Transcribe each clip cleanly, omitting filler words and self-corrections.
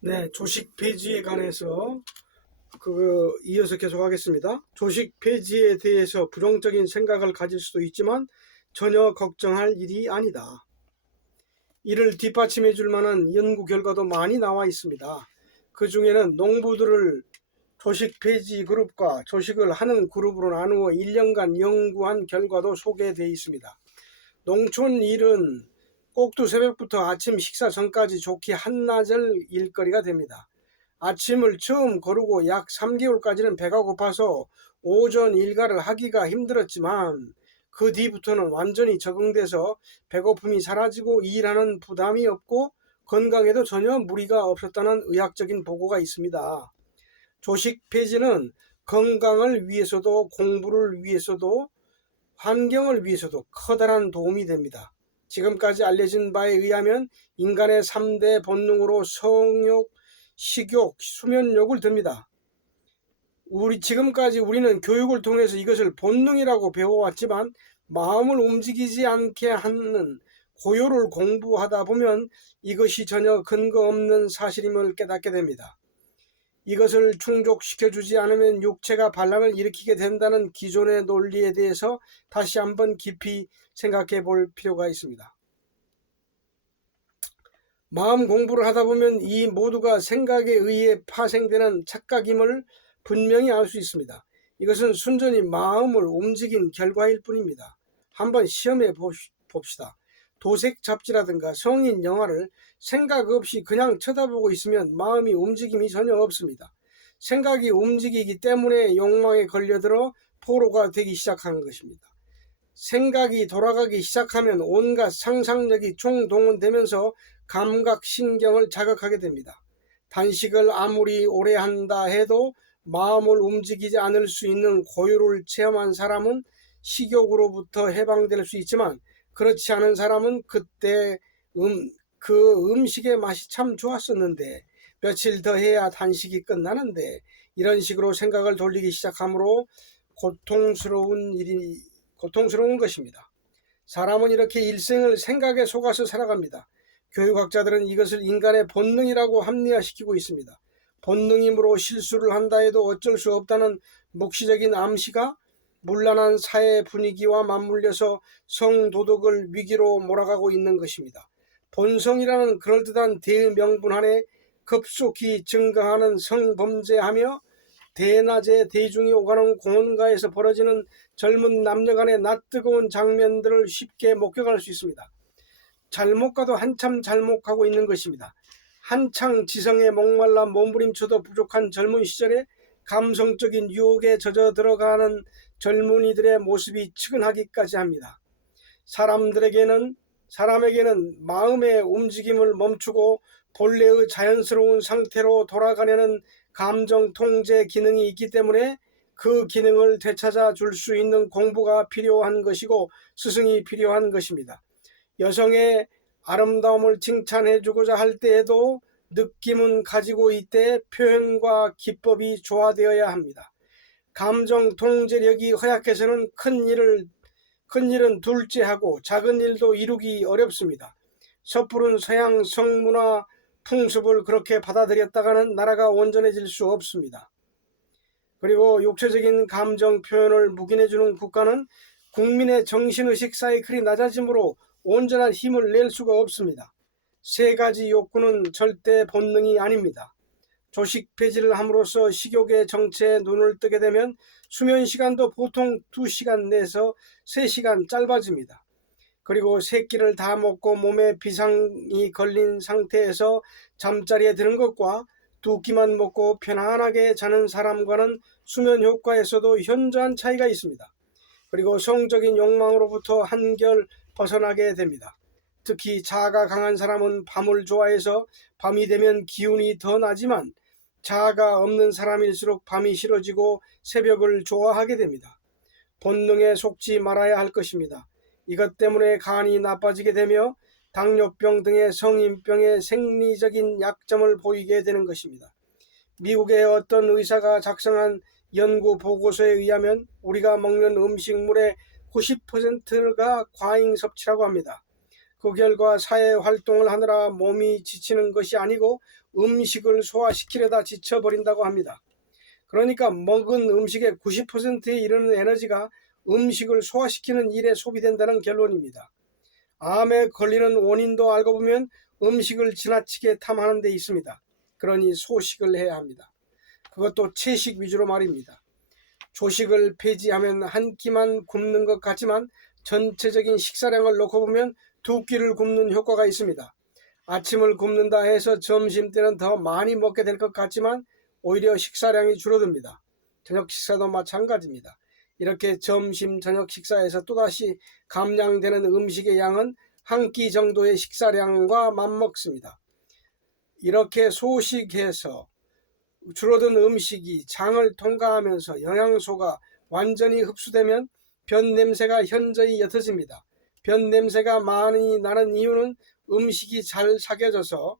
네, 조식 폐지에 관해서 이어서 계속하겠습니다. 조식 폐지에 대해서 부정적인 생각을 가질 수도 있지만 전혀 걱정할 일이 아니다. 이를 뒷받침해 줄 만한 연구 결과도 많이 나와 있습니다. 그 중에는 농부들을 조식 폐지 그룹과 조식을 하는 그룹으로 나누어 1년간 연구한 결과도 소개되어 있습니다. 농촌 일은 꼭두 새벽부터 아침 식사 전까지 좋게 한나절 일거리가 됩니다. 아침을 처음 거르고 약 3개월까지는 배가 고파서 오전 일과를 하기가 힘들었지만 그 뒤부터는 완전히 적응돼서 배고픔이 사라지고 일하는 부담이 없고 건강에도 전혀 무리가 없었다는 의학적인 보고가 있습니다. 조식 폐지는 건강을 위해서도 공부를 위해서도 환경을 위해서도 커다란 도움이 됩니다. 지금까지 알려진 바에 의하면 인간의 3대 본능으로 성욕, 식욕, 수면욕을 듭니다. 지금까지 우리는 교육을 통해서 이것을 본능이라고 배워왔지만 마음을 움직이지 않게 하는 고요를 공부하다 보면 이것이 전혀 근거 없는 사실임을 깨닫게 됩니다. 이것을 충족시켜주지 않으면 육체가 반란을 일으키게 된다는 기존의 논리에 대해서 다시 한번 깊이 생각해 볼 필요가 있습니다. 마음 공부를 하다 보면 이 모두가 생각에 의해 파생되는 착각임을 분명히 알 수 있습니다. 이것은 순전히 마음을 움직인 결과일 뿐입니다. 한번 시험해 봅시다. 도색 잡지라든가 성인 영화를 생각 없이 그냥 쳐다보고 있으면 마음이 움직임이 전혀 없습니다. 생각이 움직이기 때문에 욕망에 걸려들어 포로가 되기 시작하는 것입니다. 생각이 돌아가기 시작하면 온갖 상상력이 총동원되면서 감각신경을 자극하게 됩니다. 단식을 아무리 오래 한다 해도 마음을 움직이지 않을 수 있는 고요를 체험한 사람은 식욕으로부터 해방될 수 있지만 그렇지 않은 사람은 그때 그 음식의 맛이 참 좋았었는데 며칠 더 해야 단식이 끝나는데 이런 식으로 생각을 돌리기 시작하므로 고통스러운 것입니다. 사람은 이렇게 일생을 생각에 속아서 살아갑니다. 교육학자들은 이것을 인간의 본능이라고 합리화시키고 있습니다. 본능이므로 실수를 한다 해도 어쩔 수 없다는 묵시적인 암시가 문란한 사회 분위기와 맞물려서 성도덕을 위기로 몰아가고 있는 것입니다. 본성이라는 그럴듯한 대명분 안에 급속히 증가하는 성범죄하며 대낮에 대중이 오가는 공원가에서 벌어지는 젊은 남녀 간의 낯뜨거운 장면들을 쉽게 목격할 수 있습니다. 잘못 가도 한참 잘못 가고 있는 것입니다. 한창 지성에 목말라 몸부림쳐도 부족한 젊은 시절에 감성적인 유혹에 젖어 들어가는 젊은이들의 모습이 측은하기까지 합니다. 사람에게는 마음의 움직임을 멈추고 본래의 자연스러운 상태로 돌아가려는 감정 통제 기능이 있기 때문에 그 기능을 되찾아 줄 수 있는 공부가 필요한 것이고 스승이 필요한 것입니다. 여성의 아름다움을 칭찬해 주고자 할 때에도 느낌은 가지고 있되 표현과 기법이 조화되어야 합니다. 감정 통제력이 허약해서는 큰 일은 둘째하고 작은 일도 이루기 어렵습니다. 섣부른 서양 성문화 풍습을 그렇게 받아들였다가는 나라가 온전해질 수 없습니다. 그리고 육체적인 감정 표현을 묵인해주는 국가는 국민의 정신의식 사이클이 낮아지므로 온전한 힘을 낼 수가 없습니다. 세 가지 욕구는 절대 본능이 아닙니다. 조식 폐지를 함으로써 식욕의 정체에 눈을 뜨게 되면 수면 시간도 보통 2시간 내에서 3시간 짧아집니다. 그리고 세 끼를 다 먹고 몸에 비상이 걸린 상태에서 잠자리에 드는 것과 2끼만 먹고 편안하게 자는 사람과는 수면 효과에서도 현저한 차이가 있습니다. 그리고 성적인 욕망으로부터 한결 벗어나게 됩니다. 특히 자아가 강한 사람은 밤을 좋아해서 밤이 되면 기운이 더 나지만 자아가 없는 사람일수록 밤이 싫어지고 새벽을 좋아하게 됩니다. 본능에 속지 말아야 할 것입니다. 이것 때문에 간이 나빠지게 되며 당뇨병 등의 성인병의 생리적인 약점을 보이게 되는 것입니다. 미국의 어떤 의사가 작성한 연구 보고서에 의하면 우리가 먹는 음식물의 90%가 과잉 섭취라고 합니다. 그 결과 사회 활동을 하느라 몸이 지치는 것이 아니고 음식을 소화시키려다 지쳐버린다고 합니다. 그러니까 먹은 음식의 90%에 이르는 에너지가 음식을 소화시키는 일에 소비된다는 결론입니다. 암에 걸리는 원인도 알고 보면 음식을 지나치게 탐하는 데 있습니다. 그러니 소식을 해야 합니다. 그것도 채식 위주로 말입니다. 조식을 폐지하면 한 끼만 굶는 것 같지만 전체적인 식사량을 놓고 보면 두 끼를 굶는 효과가 있습니다. 아침을 굶는다 해서 점심 때는 더 많이 먹게 될 것 같지만 오히려 식사량이 줄어듭니다. 저녁 식사도 마찬가지입니다. 이렇게 점심, 저녁 식사에서 또다시 감량되는 음식의 양은 한 끼 정도의 식사량과 맞먹습니다. 이렇게 소식해서 줄어든 음식이 장을 통과하면서 영양소가 완전히 흡수되면 변 냄새가 현저히 옅어집니다. 변 냄새가 많이 나는 이유는 음식이 잘 sak여져서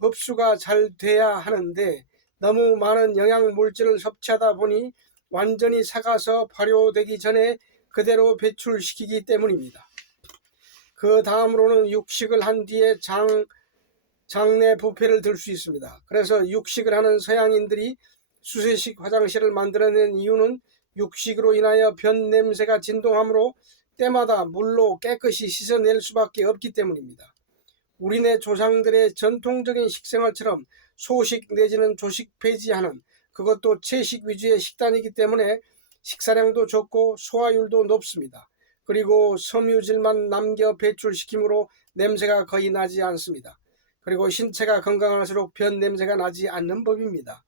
흡수가 잘 돼야 하는데 너무 많은 영양 물질을 섭취하다 보니 완전히 삭아서 발효되기 전에 그대로 배출시키기 때문입니다. 그 다음으로는 육식을 한 뒤에 장내 부패를 들 수 있습니다. 그래서 육식을 하는 서양인들이 수세식 화장실을 만들어낸 이유는 육식으로 인하여 변 냄새가 진동하므로 때마다 물로 깨끗이 씻어낼 수밖에 없기 때문입니다. 우리네 조상들의 전통적인 식생활처럼 소식 내지는 조식 폐지하는 그것도 채식 위주의 식단이기 때문에 식사량도 적고 소화율도 높습니다. 그리고 섬유질만 남겨 배출시키므로 냄새가 거의 나지 않습니다. 그리고 신체가 건강할수록 변 냄새가 나지 않는 법입니다.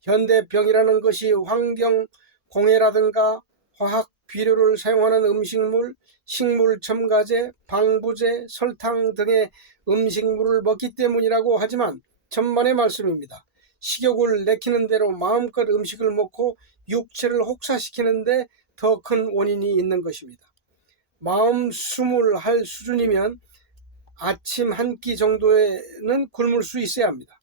현대병이라는 것이 환경 공해라든가 화학 비료를 사용하는 음식물, 식물 첨가제, 방부제, 설탕 등의 음식물을 먹기 때문이라고 하지만 천만의 말씀입니다. 식욕을 내키는 대로 마음껏 음식을 먹고 육체를 혹사시키는데 더 큰 원인이 있는 것입니다. 마음 숨을 할 수준이면 아침 한 끼 정도에는 굶을 수 있어야 합니다.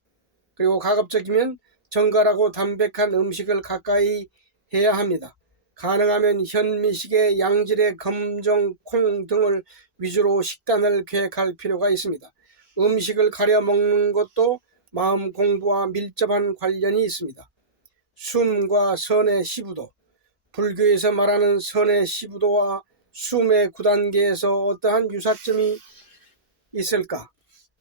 그리고 가급적이면 정갈하고 담백한 음식을 가까이 해야 합니다. 가능하면 현미식의 양질의 검정, 콩 등을 위주로 식단을 계획할 필요가 있습니다. 음식을 가려 먹는 것도 마음 공부와 밀접한 관련이 있습니다. 숨과 선의 시부도, 불교에서 말하는 선의 시부도와 숨의 9단계에서 어떠한 유사점이 있을까?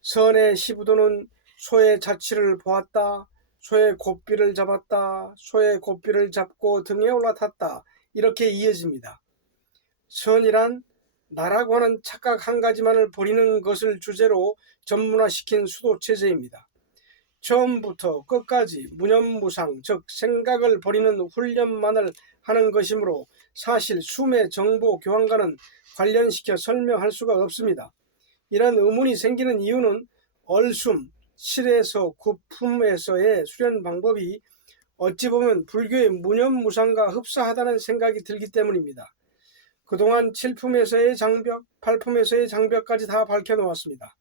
선의 시부도는 소의 자취를 보았다, 소의 고삐를 잡았다, 소의 고삐를 잡고 등에 올라탔다, 이렇게 이어집니다. 선이란 나라고 하는 착각 한 가지만을 버리는 것을 주제로 전문화시킨 수도체제입니다. 처음부터 끝까지 무념무상, 즉 생각을 버리는 훈련만을 하는 것이므로 사실 숨의 정보 교환과는 관련시켜 설명할 수가 없습니다. 이런 의문이 생기는 이유는 얼숨, 칠에서 구품에서의 수련 방법이 어찌 보면 불교의 무념무상과 흡사하다는 생각이 들기 때문입니다. 그동안 7품에서의 장벽, 8품에서의 장벽까지 다 밝혀놓았습니다.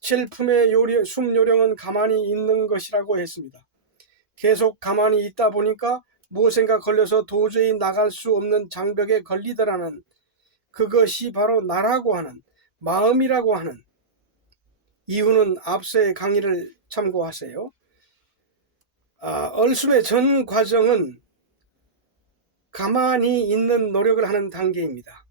7품의 숨 요령은 가만히 있는 것이라고 했습니다. 계속 가만히 있다 보니까 무엇인가 걸려서 도저히 나갈 수 없는 장벽에 걸리더라는 그것이 바로 나라고 하는, 마음이라고 하는 이유는 앞서의 강의를 참고하세요. 얼숨의 전 과정은 가만히 있는 노력을 하는 단계입니다.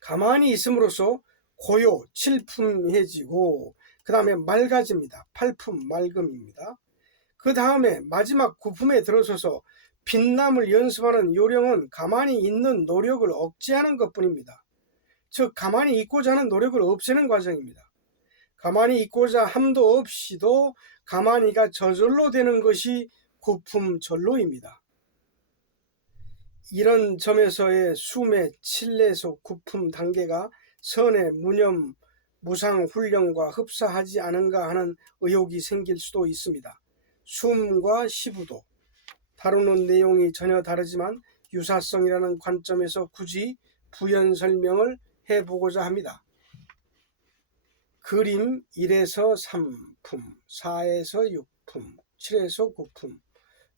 가만히 있음으로써 고요, 7품해지고 그 다음에 맑아집니다. 8품 맑음입니다. 그 다음에 마지막 9품에 들어서서 빛남을 연습하는 요령은 가만히 있는 노력을 억제하는 것뿐입니다. 즉 가만히 있고자 하는 노력을 없애는 과정입니다. 가만히 있고자 함도 없이도 가만히가 저절로 되는 것이 9품 전로입니다. 이런 점에서의 숨의 7에서 9품 단계가 선의 무념, 무상 훈련과 흡사하지 않은가 하는 의혹이 생길 수도 있습니다. 숨과 시부도 다루는 내용이 전혀 다르지만 유사성이라는 관점에서 굳이 부연 설명을 해보고자 합니다. 그림 1에서 3품, 4에서 6품, 7에서 9품.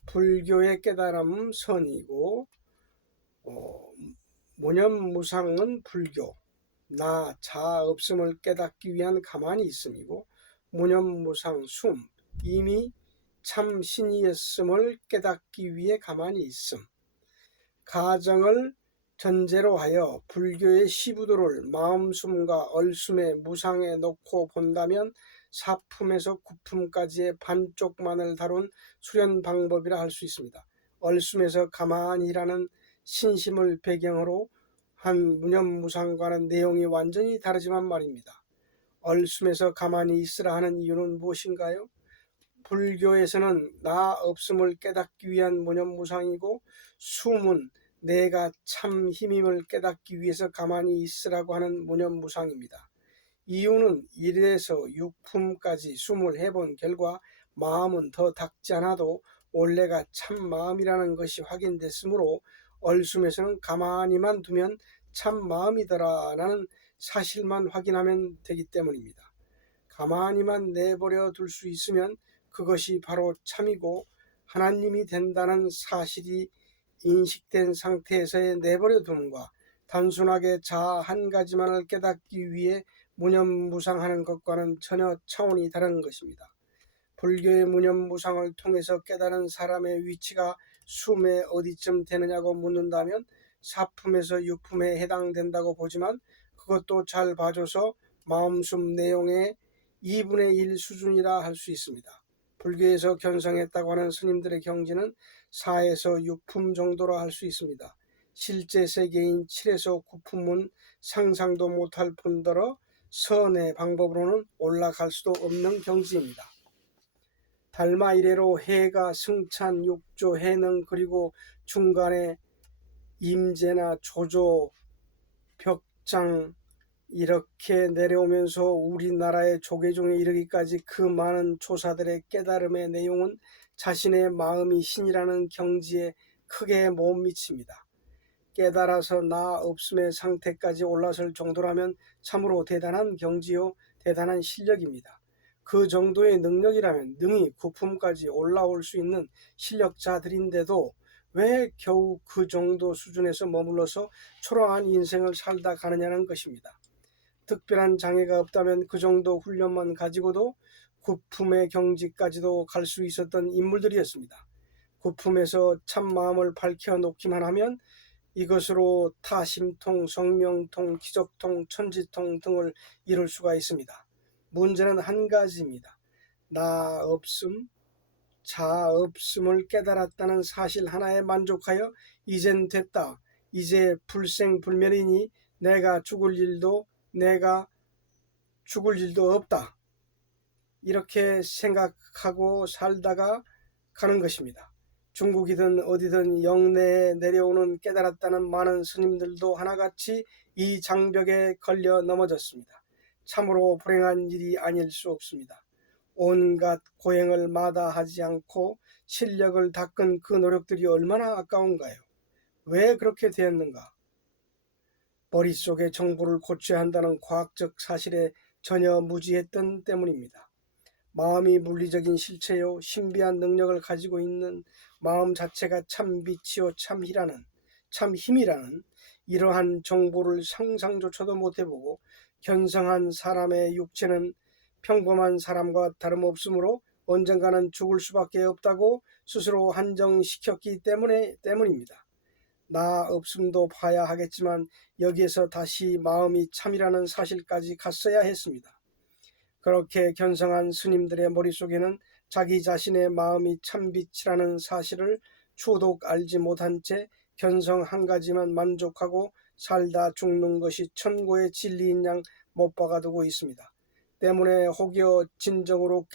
불교의 깨달음은 선이고 무념무상은 불교, 나, 자아 없음을 깨닫기 위한 가만히 있음이고 무념무상 숨, 이미 참 신이었음을 깨닫기 위해 가만히 있음. 가정을 전제로 하여 불교의 시부도를 마음숨과 얼숨의 무상에 놓고 본다면 사품에서 구품까지의 반쪽만을 다룬 수련 방법이라 할 수 있습니다. 얼숨에서 가만히라는 신심을 배경으로 한 무념무상과는 내용이 완전히 다르지만 말입니다. 얼숨에서 가만히 있으라 하는 이유는 무엇인가요? 불교에서는 나 없음을 깨닫기 위한 무념무상이고, 숨은 내가 참 힘임을 깨닫기 위해서 가만히 있으라고 하는 무념무상입니다. 이유는 1에서 6품까지 숨을 해본 결과 마음은 더 닦지 않아도 원래가 참 마음이라는 것이 확인됐으므로 얼숨에서는 가만히만 두면 참 마음이더라라는 사실만 확인하면 되기 때문입니다. 가만히만 내버려 둘 수 있으면 그것이 바로 참이고 하나님이 된다는 사실이 인식된 상태에서의 내버려 둠과 단순하게 자아 한 가지만을 깨닫기 위해 무념무상하는 것과는 전혀 차원이 다른 것입니다. 불교의 무념무상을 통해서 깨달은 사람의 위치가 숨에 어디쯤 되느냐고 묻는다면 사품에서 육품에 해당된다고 보지만, 그것도 잘 봐줘서 마음숨 내용의 2분의 1 수준이라 할 수 있습니다. 불교에서 견성했다고 하는 스님들의 경지는 4에서 6품 정도라 할 수 있습니다. 실제 세계인 7에서 9품은 상상도 못할 뿐더러 선의 방법으로는 올라갈 수도 없는 경지입니다. 달마 이래로 해가 승찬, 육조, 해능, 그리고 중간에 임재나 조조, 벽장 이렇게 내려오면서 우리나라의 조계종에 이르기까지 그 많은 조사들의 깨달음의 내용은 자신의 마음이 신이라는 경지에 크게 못 미칩니다. 깨달아서 나 없음의 상태까지 올라설 정도라면 참으로 대단한 경지요, 대단한 실력입니다. 그 정도의 능력이라면 능히 구품까지 올라올 수 있는 실력자들인데도 왜 겨우 그 정도 수준에서 머물러서 초라한 인생을 살다 가느냐는 것입니다. 특별한 장애가 없다면 그 정도 훈련만 가지고도 구품의 경지까지도 갈 수 있었던 인물들이었습니다. 구품에서 참마음을 밝혀놓기만 하면 이것으로 타심통, 성명통, 기적통, 천지통 등을 이룰 수가 있습니다. 문제는 한 가지입니다. 나 없음, 자아 없음을 깨달았다는 사실 하나에 만족하여 이젠 됐다, 이제 불생불멸이니 내가 죽을 일도 없다, 이렇게 생각하고 살다가 가는 것입니다. 중국이든 어디든 영내에 내려오는 깨달았다는 많은 스님들도 하나같이 이 장벽에 걸려 넘어졌습니다. 참으로 불행한 일이 아닐 수 없습니다. 온갖 고행을 마다하지 않고 실력을 닦은 그 노력들이 얼마나 아까운가요? 왜 그렇게 되었는가? 머릿속의 정보를 고쳐야 한다는 과학적 사실에 전혀 무지했던 때문입니다. 마음이 물리적인 실체요, 신비한 능력을 가지고 있는 마음 자체가 참 빛이요, 참 힘이라는 이러한 정보를 상상조차도 못해보고 견성한 사람의 육체는 평범한 사람과 다름없으므로 언젠가는 죽을 수밖에 없다고 스스로 한정시켰기 때문입니다. 나 없음도 봐야 하겠지만 여기에서 다시 마음이 참이라는 사실까지 갔어야 했습니다. 그렇게 견성한 스님들의 머릿속에는 자기 자신의 마음이 참빛이라는 사실을 추독 알지 못한 채 견성 한 가지만 만족하고 살다 죽는 것이 천고의 진리인 양 못 박아두고 있습니다. 때문에 혹여 진정으로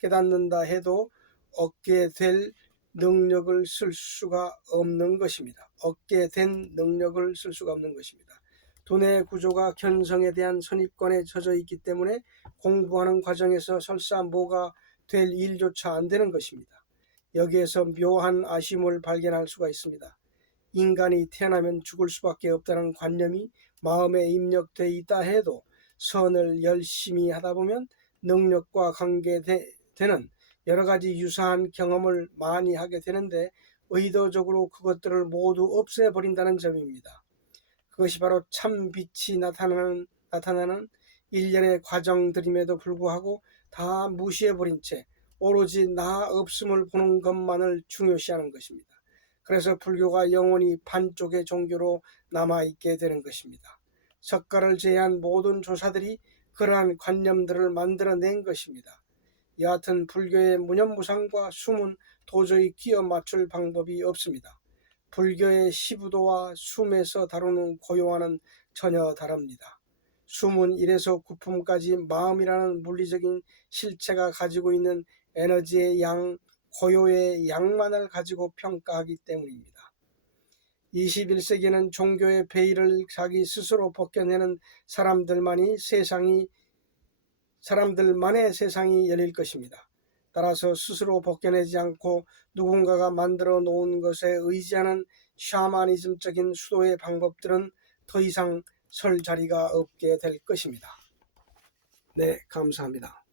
깨닫는다 해도 얻게 될 능력을 쓸 수가 없는 것입니다. 얻게 된 능력을 쓸 수가 없는 것입니다. 두뇌 구조가 견성에 대한 선입관에 젖어 있기 때문에 공부하는 과정에서 설사 뭐가 될 일조차 안 되는 것입니다. 여기에서 묘한 아쉬움을 발견할 수가 있습니다. 인간이 태어나면 죽을 수밖에 없다는 관념이 마음에 입력돼 있다 해도 선을 열심히 하다 보면 능력과 관계되는 여러 가지 유사한 경험을 많이 하게 되는데 의도적으로 그것들을 모두 없애버린다는 점입니다. 그것이 바로 참 빛이 나타나는 일련의 과정들임에도 불구하고 다 무시해버린 채 오로지 나 없음을 보는 것만을 중요시하는 것입니다. 그래서 불교가 영원히 반쪽의 종교로 남아있게 되는 것입니다. 석가를 제외한 모든 조사들이 그러한 관념들을 만들어낸 것입니다. 여하튼 불교의 무념무상과 숨은 도저히 끼워 맞출 방법이 없습니다. 불교의 시부도와 숨에서 다루는 고요와는 전혀 다릅니다. 숨은 1에서 9품까지 마음이라는 물리적인 실체가 가지고 있는 에너지의 양, 고요의 양만을 가지고 평가하기 때문입니다. 21세기에는 종교의 베일을 자기 스스로 벗겨내는 사람들만의 세상이 열릴 것입니다. 따라서 스스로 벗겨내지 않고 누군가가 만들어 놓은 것에 의지하는 샤머니즘적인 수도의 방법들은 더 이상 설 자리가 없게 될 것입니다. 네, 감사합니다.